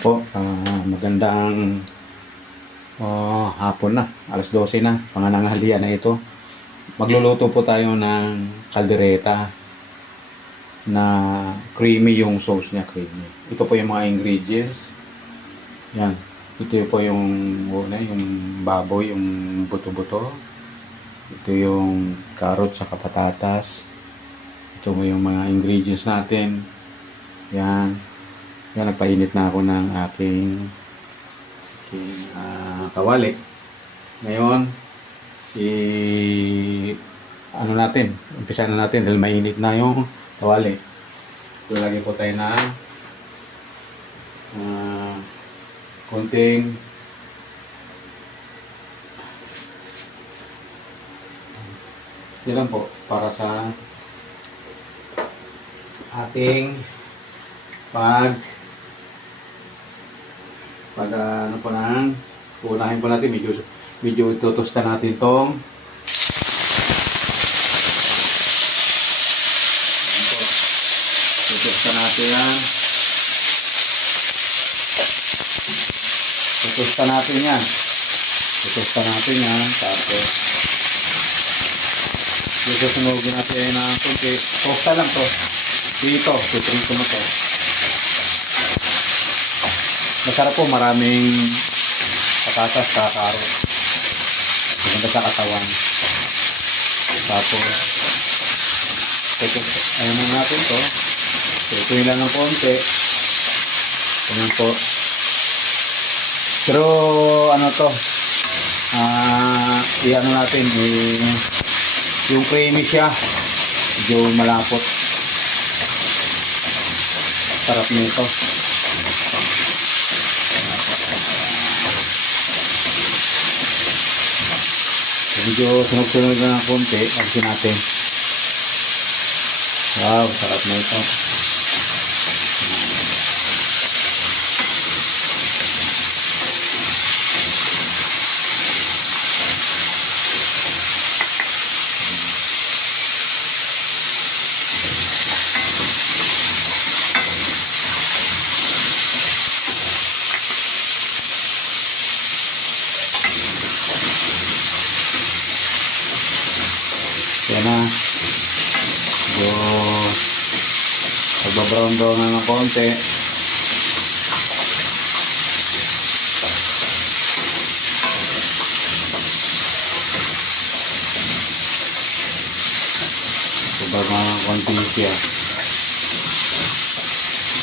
Po, magandang hapon na. Alas 12 na. Pangananghalian na ito. Magluluto po tayo ng kaldereta na creamy yung sauce niya. Creamy. Ito po yung mga ingredients. Yan. Ito po yung yung baboy, yung buto-buto. Ito yung carrot sa patatas. Ito po yung mga ingredients natin. Yan. Yan, nagpainit na ako ng aking kawali. Ngayon, ano natin, umpisa na natin dahil mainit na yung kawali. Lalagyan po tayo na konting yan lang po para sa ating ano po nang unahin po natin, medyo tutusta natin tong tutusta natin yan, tutusta natin yan, tapos susunugin natin ng kunti, tosta lang to dito, tutunin mo to. Masarap po, maraming patatas sa carrot. Maganda sa katawan. Tapos, ayun na natin to. Tutuin lang ng konti. Ganyan po. Pero, ano to, i-ano natin, yung creamy siya, medyo malapot. Sarap nito. Medyo sunog-sunog na ng konti, alisin natin. Wow, sarap na ito. Yan na. So, magbabrown na ng konti. Magbabrown ng konti siya.